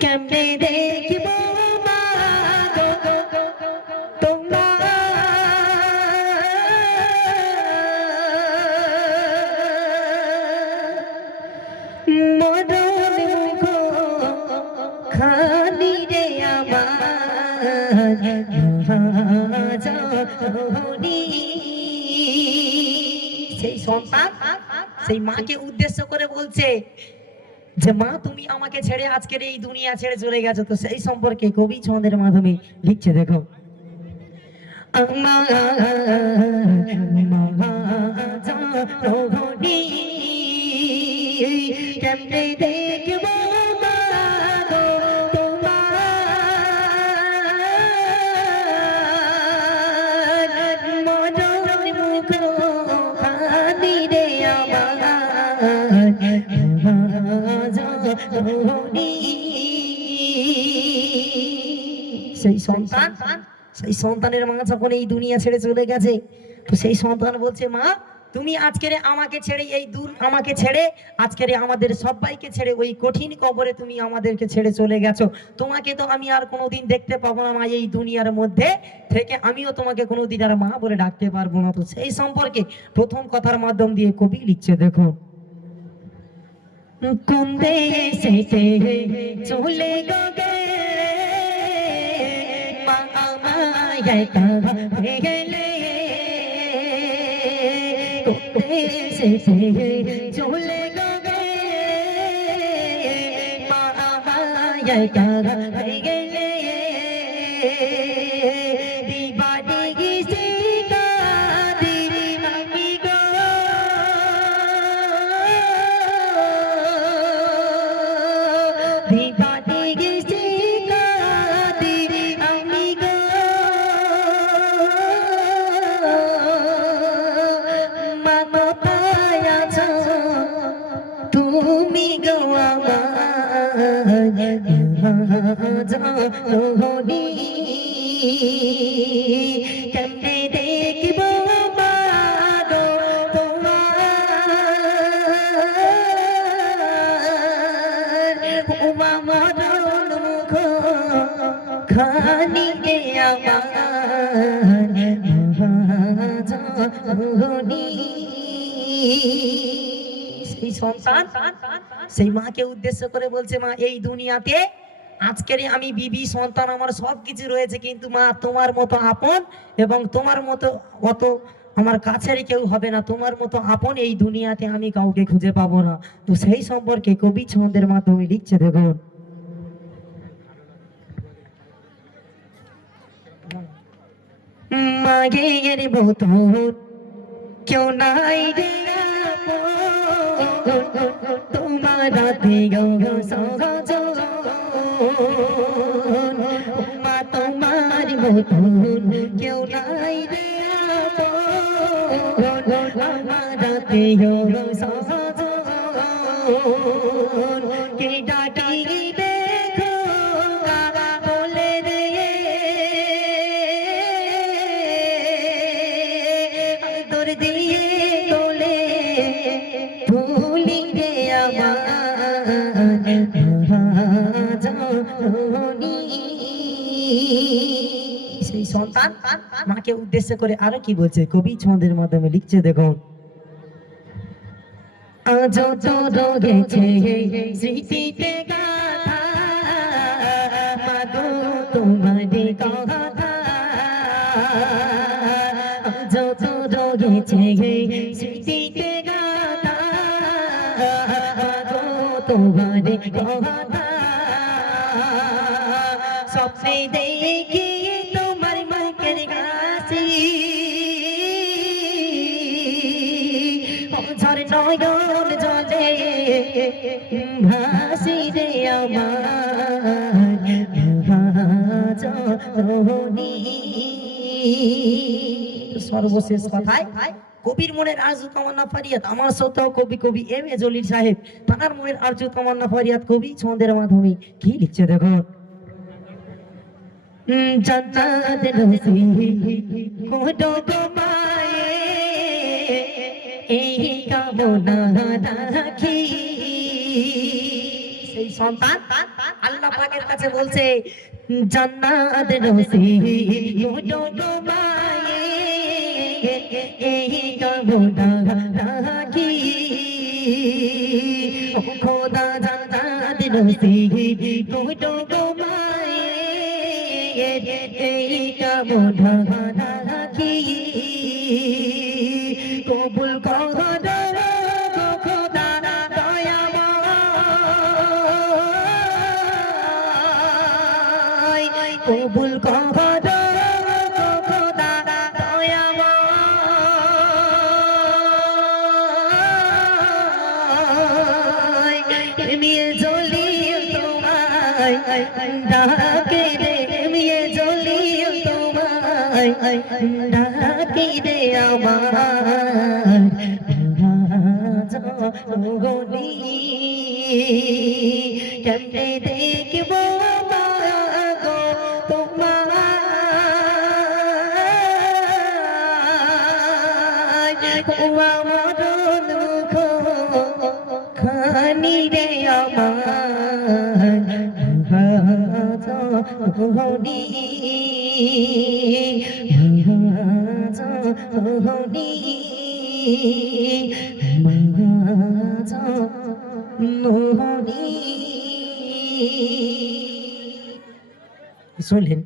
কেমনে দেখব মা গো তোমার মরণ মুখ খানি রে আমার জননী। সেই সন্তান সেই মাকে উদ্দেশ্য করে বলছে যে মা তুমি আমাকে ছেড়ে আজকের এই দুনিয়া ছেড়ে চলে গেছো। তো সেই সম্পর্কে কবি ছন্দের মাধ্যমে লিখছে, দেখো। কেমনে দেখব মা গো তোমার মরণ মুখ খানি রে আমার জননী। সেই সন্তান সেই সন্তানের মা যখন এই দুনিয়া ছেড়ে চলে গেছে, তো সেই সন্তান বলছে মা তুমি আজকের আমাকে ছেড়ে এই দূর আমাকে ছেড়ে আজকের আমাদের সবাইকে ছেড়ে ওই কঠিন কবরে তুমি আমাদেরকে ছেড়ে চলে গেছো। তোমাকে তো আমি আর কোনোদিন দেখতে পাবো না মা, এই দুনিয়ার মধ্যে থেকে আমিও তোমাকে কোনোদিন আর মা বলে ডাকতে পারবো না। তো সেই সম্পর্কে প্রথম কথার মাধ্যম দিয়ে কবি লিখছে, দেখো। কোন দেশেতে চলে গে মা আমায় একা গেলে, কোন দেশেতে চলে গে মা আমায় একা গেলে, দিবানি গিয়ে কাঁদি আমি গো দিবানি গেছি কাঁদি আমি গো মমতায় আছো তুমি গো আমার জননী। কেমনে দেখব মা গো তোমার মরণ মুখ খানি রে আমার জননী। সেই সন্তান সেই মাকে উদ্দেশ্য করে বলছে মা এই দুনিয়াতে আজকের আমি বিবি সন্তান আমার সবকিছু রয়েছে, কিন্তু মা তোমার মতো আপন এবং তোমার মতো অত আমার কাছের কেউ হবে না, তোমার মতো আপন এই দুনিয়াতে আমি কাউকে খুঁজে পাবো না। তো সেই সম্পর্কে কবি ছন্দের মাধ্যমে লিখছে, দেখুন। মাগের বোতল কেউ নাই রে তোমার রাতে সহজ মা তোমার বোতল কেউ নাই রে আমার রাতে সহজ কে ডাকি দেখো বলে রে তোর দিয়ে তোলে ভুলি রে আমার জননী। সেই সন্তান মাকে উদ্দেশ্য করে আরো কি বলছে কবি ছন্দের মাধ্যমে লিখছে, দেখো। আজ তো রয়েছে স্মৃতিতে গাথা মাগো তোমার কথা, আজ তো রয়েছে স্মৃতিতে গাথা মাগো তোমার কথা, স্বপ্নে দেখি তোমার মুখের হাসি ঝড় নয়ন জলে ভাসি রে আমার জননী। সর্বশেষ কথায় কবির মনের আরজু তামান্না ফারিয়াদ আমার শ্রোতাও কবি এম এ জলিল সাহেব তার মনের আরজু তামান্না ফারিয়াদ কবি ছন্দের মাধ্যমে কি লিখছে, দেখো। জান্নাত নসিব করো তোমায় এই কামনা রাখি। সেই সন্তান আল্লাহ পাকের কাছে বলছে জান্নাত নসিব করো তোমায় এই কামনা রাখি। ও খোদা জান্নাত নসিব করো তোমায় এই কামনা রাখি। কবুল করো খোদা দয়াময়, কবুল করো খোদা দয়াময়। মিয়ে জ্বলি তোমায় ডাকে রে, মিয়ে জ্বলি তোমায় ডাকে রে আমার গনি। কেমনে দেখব গো তোমায় মরণ মুখ খানি রে আমার গনি গনি শুনলেন?